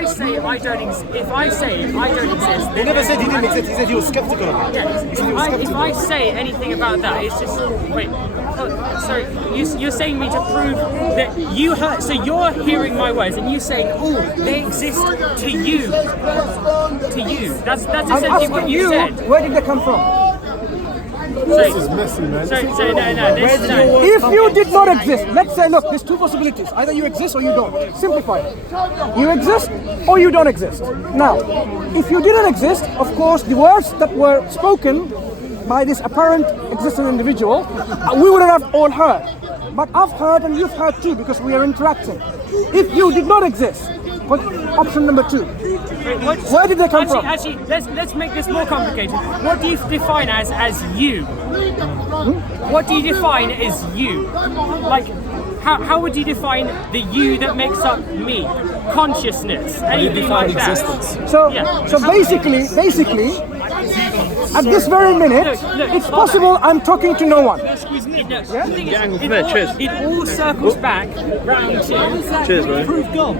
I say I don't exist, He never said he didn't exist. He said he was skeptical of it. yeah, if I say anything about that, it's just wait. So you're saying me to prove that you heard. So you're hearing my words and you saying, oh, they exist to you. To you. That's essentially what you said. Where did they come from? This is messy, man. If you did not exist, let's say, look, there's two possibilities. Either you exist or you don't. Simplify it. You exist or you don't exist. Now, if you didn't exist, of course, the words that were spoken by this apparent existing individual, we wouldn't have all heard. But I've heard and you've heard too, because we are interacting. If you did not exist, what option number 2? Where did they come from? Actually, let's make this more complicated. What do you define as you? What do you define as you? Like, how would you define the you that makes up me? Consciousness, anything like that. Existence. So basically, at this very minute, it's possible I'm talking to no one. It all circles back round to prove God.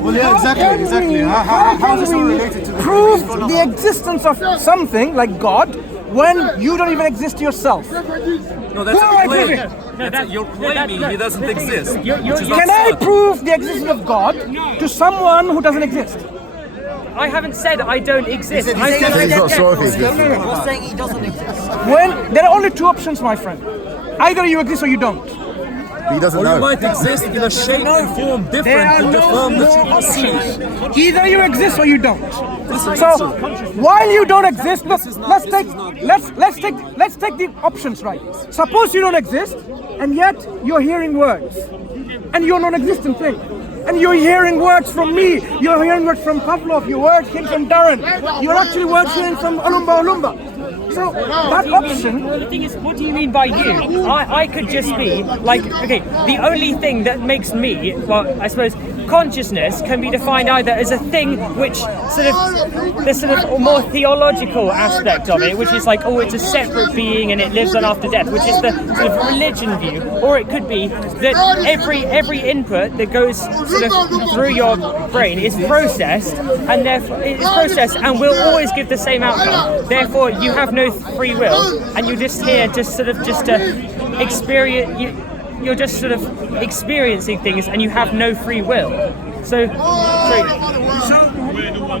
Well, yeah, exactly. How is this all related to prove the existence of something like God when you don't even exist yourself? No, that's a claim. You're claiming he doesn't exist. Can I prove the existence of God to someone who doesn't exist? I haven't said I don't exist. He's not sure if he exists. You're saying he doesn't exist. When there are only two options, my friend. Either you exist or you don't. He doesn't Or you know. might exist in a shape and form different to the form that you perceive. Either you exist or you don't. So while you don't exist, let's take the options right. Suppose you don't exist, and yet you're hearing words, and you're non-existent thing. And you're hearing words from me, you're hearing words from Pavlov, your words came from Darren, you're actually words hearing from Olumba. So that option... The thing is, what do you mean by you? I could just be, like, okay, the only thing that makes me, well, I suppose, consciousness can be defined either as a thing which the sort of more theological aspect of it, which is like, oh, it's a separate being and it lives on after death, which is the sort of religion view, or it could be that every input that goes sort of through your brain is processed, and therefore it's processed and will always give the same outcome. Therefore, you have no free will, and you're just here to experience. You're just sort of experiencing things, and you have no free will. So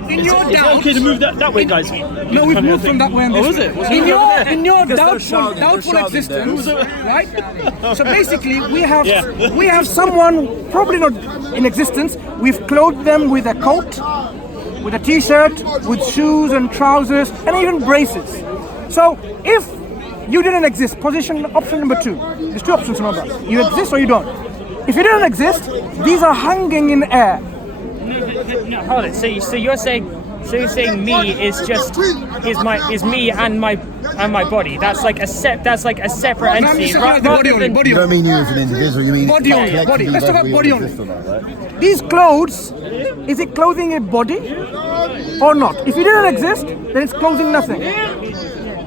in your doubt, is it okay to move that way, guys? No, we've moved from that way. Oh, is it? In your doubtful existence, right? So basically, we have someone probably not in existence. We've clothed them with a coat, with a t-shirt, with shoes and trousers, and even braces. So if you didn't exist, option number 2. There's 2 options, remember. You exist or you don't. If you didn't exist, these are hanging in air. No, hold it. So you're saying me is me and my body. That's like a separate entity. You don't mean you as an individual, you mean body only. Body. Let's talk about body only. These clothes, is it clothing a body or not? If you didn't exist, then it's clothing nothing.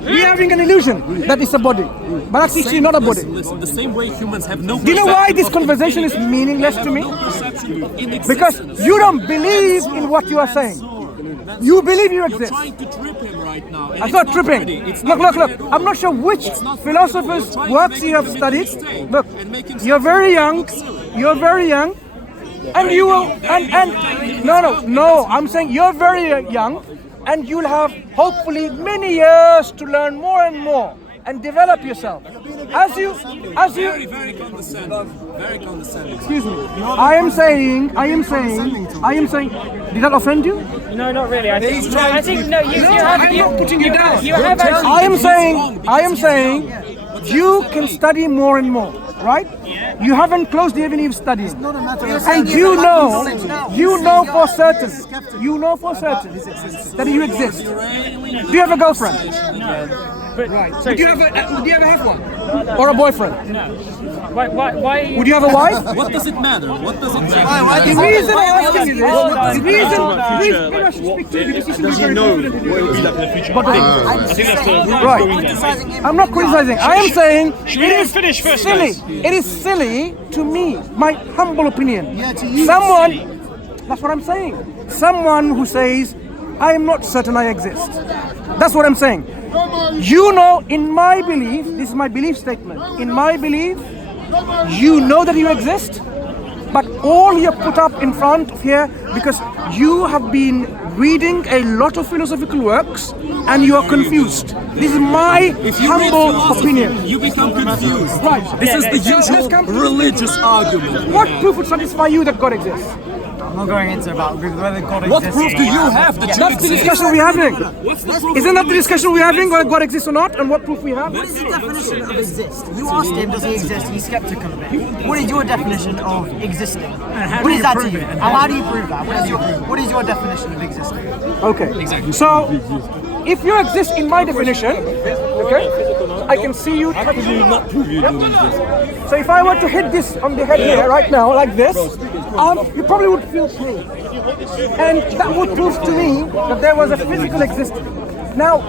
We're having an illusion that it's a body, but actually it's not a body. Listen, the same way humans have no. Do you know why this conversation is meaningless to me? Because you don't believe in what you are saying. You believe you exist. You're trying to trip him right now. I'm not tripping. Look. I'm not sure which philosopher's works you have studied. Look, you're very young. And you will. No. I'm saying you're very young. And you'll have hopefully many years to learn more and more and develop yourself. As you Very condescending. Very condescending. Excuse me. I am saying. Did that offend you? No, not really. I think no. You have. I'm not putting you down. You have actually. I am saying. You can study more and more. Right? You haven't closed the avenue of studies. And you know for certain that you exist. Do you have a girlfriend? No. But, right. Do you ever have one? Or a boyfriend? No. Why would you have a wife? What does it matter? What does it matter? The reason I'm asking you this, does he know what it will be like in the future? I think that's the right. I'm not criticizing. I am saying finish first, silly. guys. It is silly to me, my humble opinion. Yeah, to you. That's what I'm saying. Someone who says, I am not certain I exist. That's what I'm saying. You know, in my belief, this is my belief statement. In my belief, you know that you exist, but all you put up in front of here, because you have been reading a lot of philosophical works and you are confused. This is my humble opinion. You become confused. Right. This is the usual religious argument. What proof would satisfy you that God exists? I'm not going into about whether God What exists. proof do you have that you That's the exist? discussion we're having. What's the proof? Isn't that the discussion we're having, whether God exists or not, and what proof we have? What is the definition of exist? You asked him, does he exist? He's skeptical of it. What is your definition of existing? What is that to you? And how do you prove that? What is your definition of existing? Okay. Exactly. So, if you exist in my definition, okay, I can see you. How can you not prove you don't exist? So if I were to hit this on the head here right now, like this, you probably would feel pain. And that would prove to me that there was a physical existence. Now,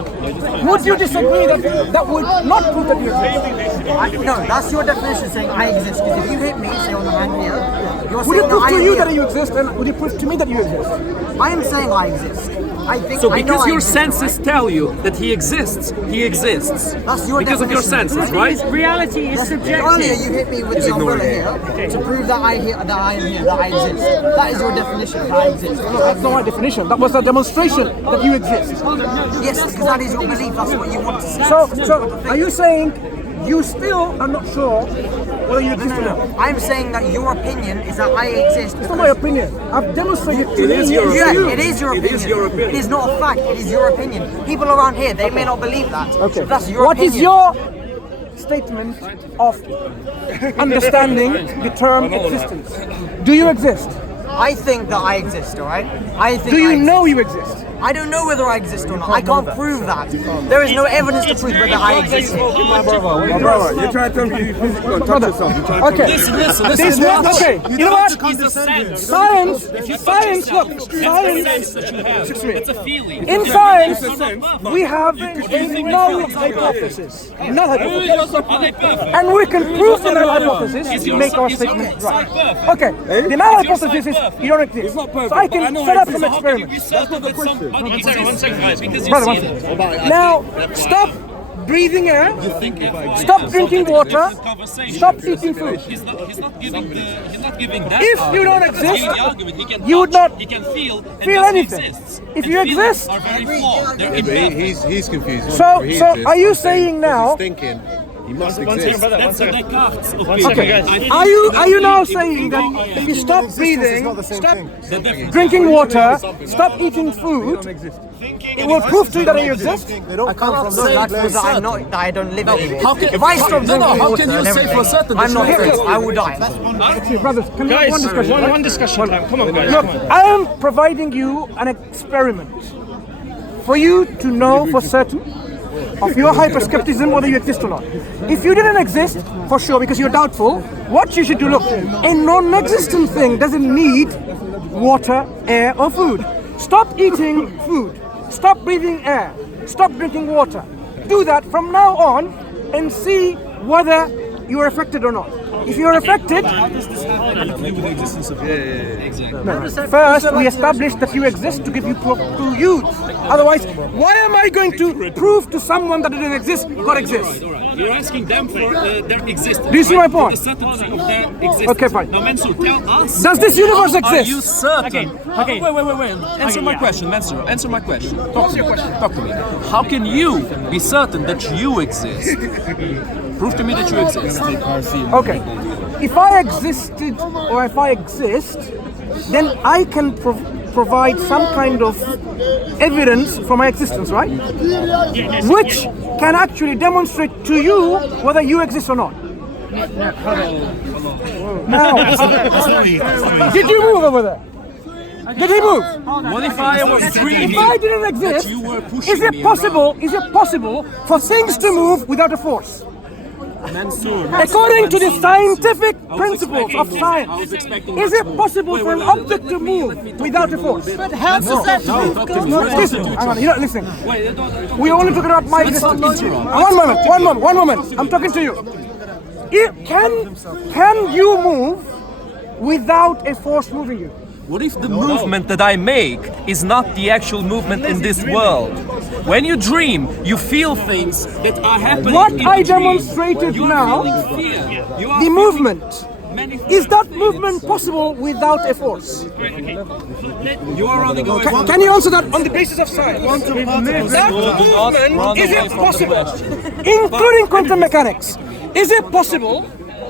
would you disagree that that would not prove that you exist? No, that's your definition saying I exist. Because if you hit me, say on the hand here, you're Would it saying prove that to I you am that here. you exist, and would it prove to me that you exist? I am saying I exist. I think So I know because I your exist, senses right? tell you that he exists, he exists. That's your Because of your definition. senses, right? Reality is Earlier subjective. you hit me with the umbrella here to prove that I am here, that I exist. That is your definition, that I exist. That's not my definition. That was a demonstration that you exist. Yes, because that is your belief, that's what you want to see. So are you saying you still are not sure whether you exist or not? I'm saying that your opinion is that I exist. It's not my opinion. I've demonstrated to It is you. your Yeah, opinion. it is your It opinion. is your opinion. It is not a fact, it is your opinion. People around here, they may not believe that. Okay. So that's your What opinion. is your statement of understanding the term existence? Do you exist? I think that I exist, alright? I think Do I you exist. know you exist? I don't know whether I exist or not. I can't prove that. There is no evidence to prove whether I exist. My brother, you're trying to tell me you physically touch Brother, yourself. You're trying to okay. Listen, This listen. one, okay. You know what? It's a sense. Science, If you touch science, yourself, look, it's a science. sense that you have. It's a feeling. In science, we have a null hypothesis. Null hypothesis. And we can prove the null hypothesis to make our statement right. Okay, the null hypothesis is you don't exist. So I can set up some experiments. That's not the question. One second, guys, because you Brother, see one it. second. Now, stop breathing air. Stop drinking water. Stop eating food. He's not giving that. If you don't argument. He's exist, giving the argument. He can you would touch, not he can feel, and feel thus he anything. exists. If And you feelings exist- are very flawed. They're Yeah, but imperfect. he's confused. So are you saying now? He's thinking he must exist. That's a Descartes opinion. Okay. Are you now saying that if you stop breathing, stop drinking water, stop eating food, it will prove to you that you exist? I can't say that proves that I'm not, that I don't live anymore. How can, If I stop drinking how water can you and say for everything, certain I'm not that you exist, I will die. Okay, brothers, can we have Guys, one discussion? one discussion time. Come on, guys. Look, I am providing you an experiment for you to know for certain of your hyperskepticism whether you exist or not. If you didn't exist, for sure, because you're doubtful, what you should do, look, a non-existent thing doesn't need water, air, or food. Stop eating food. Stop breathing air. Stop drinking water. Do that from now on and see whether you are affected or not. If you're affected, first we establish that you exist to give you proof to use. Otherwise, why am I going to prove to someone that it doesn't exist, God exists? You're asking them for their existence. Do you see my point? The certainty of their existence. Okay, fine. Now, Mansur, tell us. Does this universe Are you exist? certain? Okay. Wait. Answer my question, Mansur. Answer my question. Talk to me. How can you be certain that you exist? Prove to me that you exist. Okay. If I existed or if I exist, then I can provide some kind of evidence for my existence, right? Which can actually demonstrate to you whether you exist or not. Now, did you move over there? Did he move? What if I was dreaming? If I didn't exist, you were pushing is it me possible? Is it possible for things to move without a force? Mansur. According to the scientific principles of I was science, expecting is it possible for an object to move without a force? But how does that Listen, hang on, you're not listening. We only talking about my existence. One moment. I'm talking to you. Can you move without a force moving you? What if the movement that I make is not the actual movement in this world? When you dream, you feel things that are happening. What in I the dream. demonstrated You are now, feeling fear. You are the feeling movement, many is that feelings. movement possible without a force? You are running away from Can you answer that on the basis of science? That run movement, is away it from the possible, question. including quantum mechanics, is it possible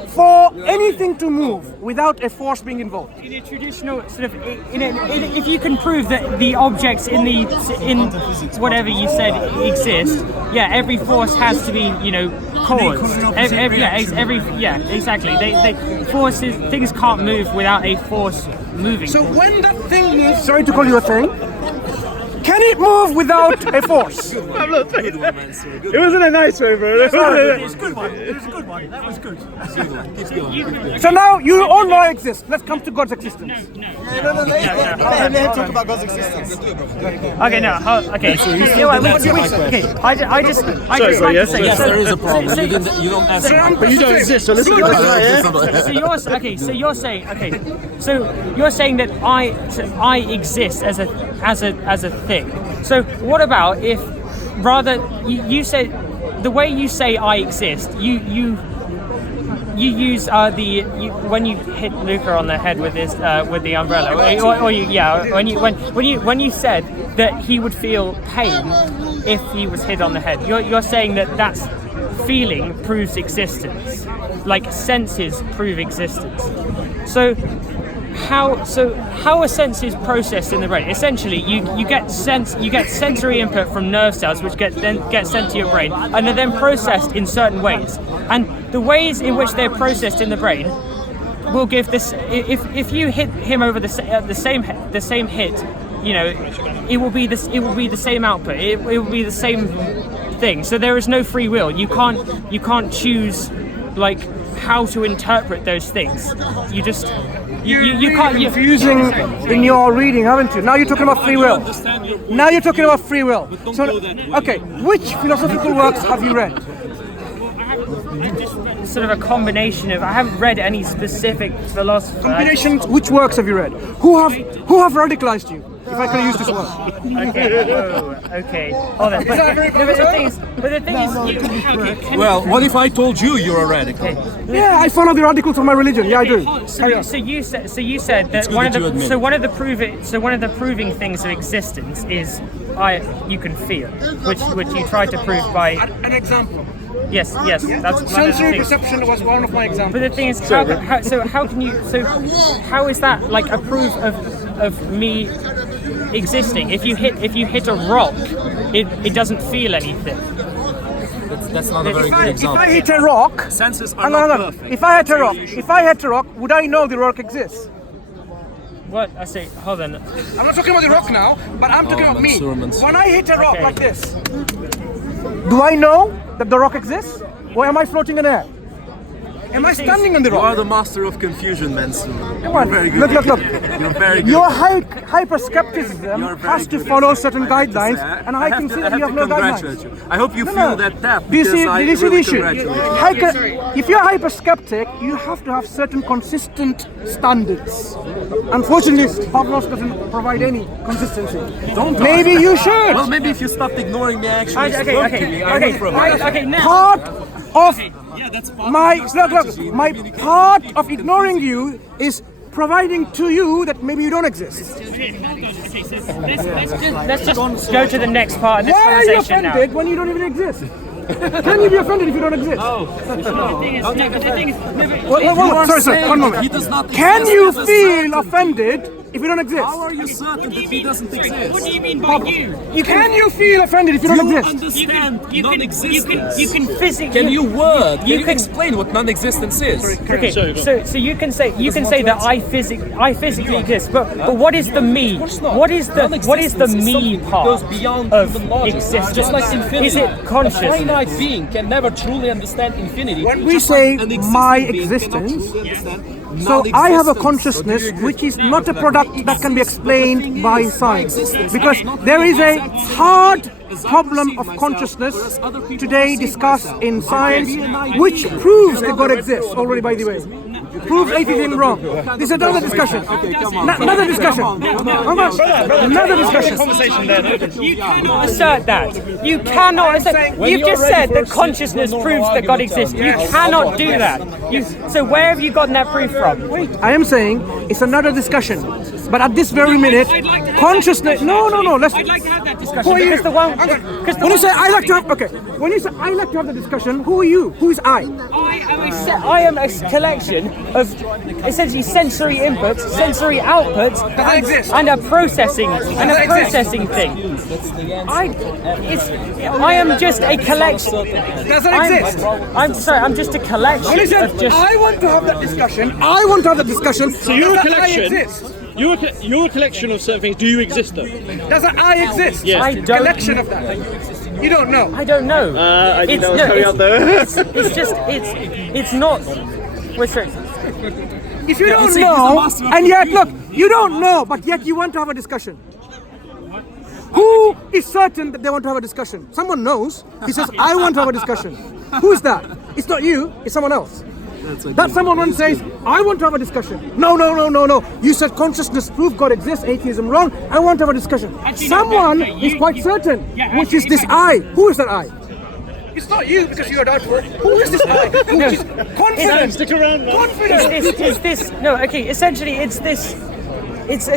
for anything to move without a force being involved? In a traditional sort of, if you can prove that the objects in whatever you said exist, yeah, every force has to be, caused. Exactly. Forces, things can't move without a force moving. So when that thing moves, sorry to call you a thing, can it move without a force? It wasn't a nice way, bro. It's a good one. It was a good one. That was good. So now you all know I exist. Let's come to God's existence. Let him talk about God's existence. Okay, no. Okay. I just like to say. Yes, there is a problem. You don't answer. But you don't exist, so listen to that. So you're saying that I exist as a thing. So what about if rather you said the way you say I exist, you use when you hit Luca on the head with the umbrella, when you said that he would feel pain if he was hit on the head, you're saying that that's feeling proves existence, like senses prove existence. So how are senses processed in the brain? Essentially, you get sensory input from nerve cells, which get sent to your brain, and are then processed in certain ways. And the ways in which they're processed in the brain will give this. If you hit him over the same hit, it will be the same output. It will be the same thing. So there is no free will. You can't choose like how to interpret those things. You just. You can't. You're confusing in your reading, haven't you? Now you're talking about free will. Now you're talking about free will. So, okay, which philosophical works have you read? Sort of a combination of. I haven't read any specific philosopher. Combinations. Which works have you read? Who have radicalized you? If I can use this word. Okay. Hold on. But the thing is, Well, what if I told you you're a radical? Yeah, I follow the radicals of my religion. Yeah, I do. So you said that one of the proving things of existence is you can feel, which you tried to prove by An example. yes, that's one of the Sensory things. perception was one of my examples. But the thing is, how is that like a proof of me existing? If you hit a rock, it doesn't feel anything. That's not a very good If example. I hit a rock, Senses are no. not perfect. If I hit a rock, would I know the rock exists? What I say? Hold on. I'm not talking about the rock now, but I'm talking about me. Mansur. When I hit a rock Okay. like this, do I know that the rock exists, or am I floating in air? Am I standing on the You are rock? the master of confusion, Mansur. Come on, Very good. look. You're very good. Your hyper-skepticism You're very has to good. follow certain I have to guidelines, say, and I can see that you have no congratulate guidelines. you. I hope you No. feel that tap Do you because see? I Did you see the really issue? congratulate you. If you're hyper-skeptic, you have to have certain consistent standards. Unfortunately, Pavlos doesn't provide any consistency. Maybe you should. Well, maybe if you stopped ignoring me, actually spoke to me, I will provide. Okay. Now. Part of my part of ignoring you is providing to you that maybe you don't exist. Let's just go to the next part of this Why are you conversation now. offended when you don't even exist? Can you be offended if you don't exist? Sorry, one He moment. does not Can exist you as a feel certain- offended if you don't exist? How are you certain that he doesn't exist? What do you mean by you? Can you feel offended if you don't You exist? understand You non-existence. can physically. Can you you can you can- explain what non-existence is? Okay, so you can say that I physically exist, but what is the me? What is the me part goes beyond of human logic. existence? Just like infinity. Is it A consciousness? finite being can never truly understand infinity. When we just say like an existing my being cannot existence, truly understand so I have a non-existence. consciousness So do you which agree? is not a product that can be explained by science, existence because is not there is a exact same hard as I problem perceive of myself, consciousness whereas other people today perceive discussed myself. in Okay, science, you and I which agree. proves that God exists already, by the way. proves atheism wrong. This is another discussion. Okay, come on. Another discussion. Another discussion. You cannot assert that. You cannot assert. You've just said that consciousness proves that God exists. You cannot do that. So where have you gotten that proof from? Wait, I am saying it's another discussion. But at this very minute, consciousness. No. Let's. I'd like to have that discussion because the one. When you say I like to have, okay. When you say I like to have the discussion, who are you? Who is I? I am a collection of essentially sensory inputs, sensory outputs, and a processing thing. I am just a collection. Does it exist? I'm sorry. I'm just a collection of just. I want to have that discussion. I want to have that discussion. So you're a Does that collection. I exist? You're a collection of certain things. Do you exist though? Does that I exist? Yes. I don't. Collection of that. You don't know. I don't know. I didn't know. Carry out though. It's not. What's it? If you don't know, and yet look, you don't know, but yet you want to have a discussion. Who is certain that they want to have a discussion? Someone knows. He says, I want to have a discussion. Who is that? It's not you, it's someone else. That someone says, I want to have a discussion. No. You said consciousness proof God exists, atheism wrong. I want to have a discussion. Someone is quite certain, which is this I. Who is that I? It's not you because you're doubtful. Who is this I? Who is confident? Stick around. Confident. No, okay, essentially it's this. It's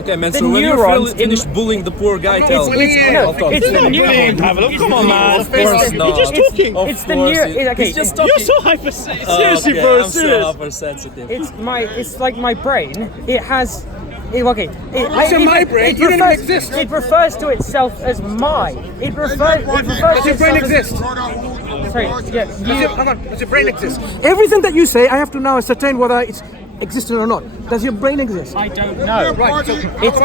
Okay, man, the so when you're neurons finished bullying the poor guy, tell me. it's the neurons. Come on, man. Of course not. You're just talking. It's the neurons. Okay, He's just talking. You're so seriously, Okay, bro. I'm so Serious. hypersensitive. it's like my brain. It has. My brain. You don't even exist. It refers to itself as my. It refers Does to your brain itself as- exist? Sorry, yeah. Does your brain exist? Everything that you say, I have to now ascertain whether it's existent or not. Does your brain exist? I don't know. Right. So It's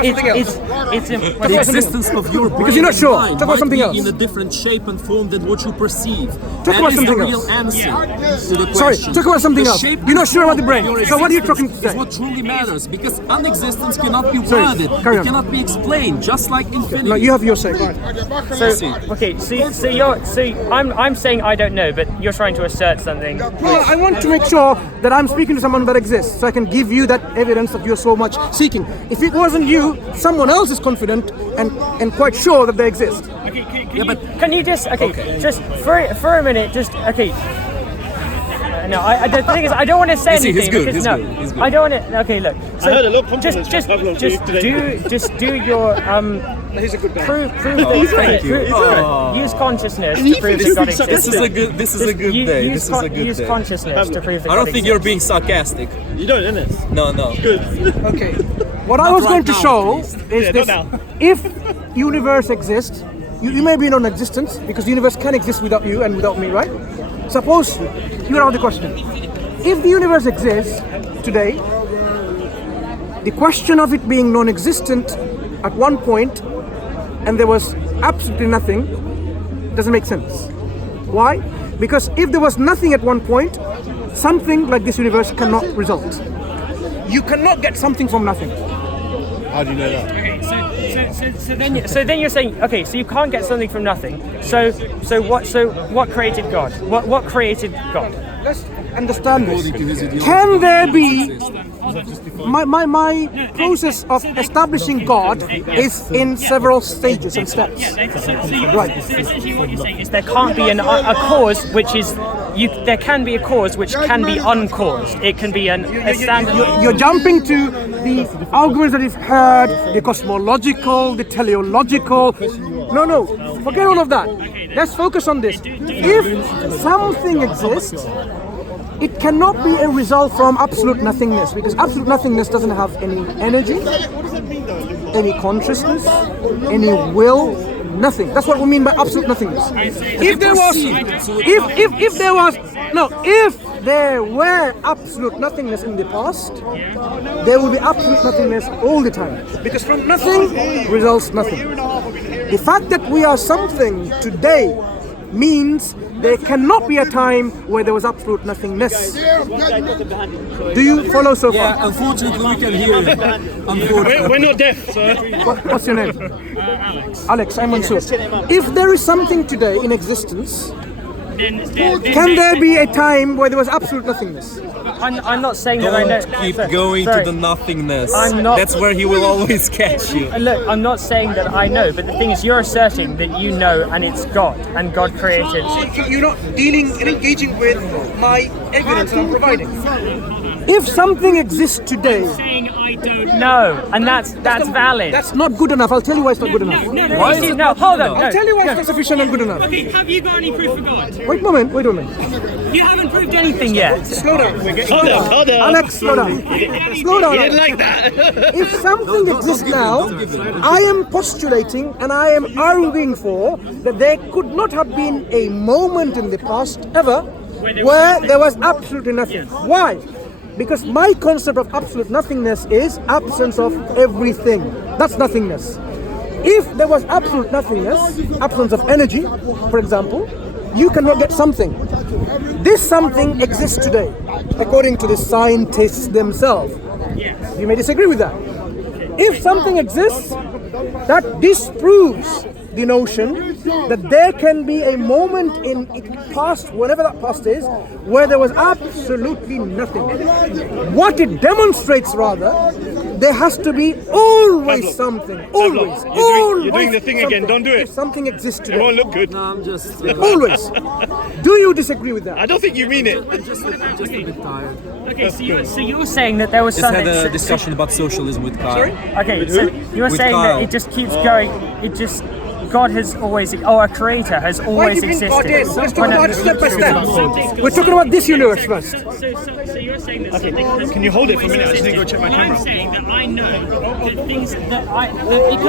The existence of your brain Because you're not sure. and mind Talk about something might else. be in a different shape and form than what you perceive. Talk That about is something the real else. answer to the Sorry, question. talk about something The else. shape You're not sure about the brain. of your So what are you existence talking to say? is what truly matters, because unexistence cannot be Sorry, worded. carry It on. cannot be explained, just like infinity. No, you have your say. Right. I'm saying I don't know, but you're trying to assert something. Well, I want to make sure that I'm speaking to someone that exists, so I can give you that evidence that you're so much seeking. If it wasn't you, someone else is confident and quite sure that they exist. Can you just just for a minute, just okay. No, the thing is, I don't want to say anything. He's good, because, he's no, good, he's good. I don't want to. Okay, look. So I heard a lot of compliments just from Pablo to you today. do your He's a good guy. prove he's right. use consciousness to prove that God exists. This is a good day. This is a good Use day. consciousness to prove that I God don't think you're exists. being sarcastic. You don't, innit? No. Good. Okay. What I was right going to now, show at least. is Yeah, this: not now. if universe exists, you may be non-existent because the universe can exist without you and without me, right? Suppose you are out the question. If the universe exists today, the question of it being non-existent at one point and there was absolutely nothing doesn't make sense. Why? Because if there was nothing at one point, something like this universe cannot result. You cannot get something from nothing. How do you know that? Okay, so then you're saying, okay, so you can't get something from nothing. So what created God? What created God? Let's understand this. Can there be my process of establishing God is in several stages and steps. Right. Essentially what you're saying is there can't be a cause which is there can be a cause which can be uncaused. It can be a standard. You're jumping to the arguments that you've heard, the cosmological, the teleological. No, forget all of that. Let's focus on this. If something exists, it cannot be a result from absolute nothingness, because absolute nothingness doesn't have any energy, any consciousness, any will, nothing. That's what we mean by absolute nothingness. If there were absolute nothingness in the past, there will be absolute nothingness all the time, because from nothing results nothing. The fact that we are something today means there cannot be a time where there was absolute nothingness. Do you follow so far? Yeah, unfortunately we can hear you. Unfortunately. We're not deaf, sir. What's your name? Alex, I'm Mansur. If there is something today in existence, Can there be a time where there was absolute nothingness? I'm not saying that I know. Don't keep Sorry. going Sorry. to the nothingness. I'm not- That's where he will always catch you. Look, I'm not saying that I know, but the thing is, you're asserting that you know, and it's God, and God created. You're not dealing and engaging with my evidence that I'm providing. If something exists today, Saying I don't know, and that's valid. that's not good enough. I'll tell you why it's not good enough. Why is it no, not hold good on. enough? I'll tell you why it's not sufficient and good enough. Okay, have you got any proof of God? Wait a moment. You haven't proved anything yet. Slow down. Hold on. Alex, slow down. Slow down. He didn't like that. If something exists now, I am postulating and I am arguing for that there could not have been a moment in the past ever where there was absolutely nothing. Why? Because my concept of absolute nothingness is absence of everything. That's nothingness. If there was absolute nothingness, absence of energy, for example, you cannot get something. This something exists today, according to the scientists themselves. You may disagree with that. If something exists, that disproves the notion that there can be a moment in past, whenever that past is, where there was absolutely nothing. What it demonstrates, rather, there has to be always something. Always. You're doing the thing again. Don't do it. If something exists It won't today. look good. I'm just, Always. Do you disagree with that? I don't think you mean it. just a bit tired. Okay, so you're saying that there was Just something. had a discussion about socialism with Kyle. Okay, so you're With saying Kyle. that it just keeps going. It just God has always, or a creator has Why always do you think God existed. is? Let's talk about it step by step. We're talking about this universe first. So you're saying that Okay, can you hold it for a minute? I just need to go check my camera. I'm saying that I know that things that it can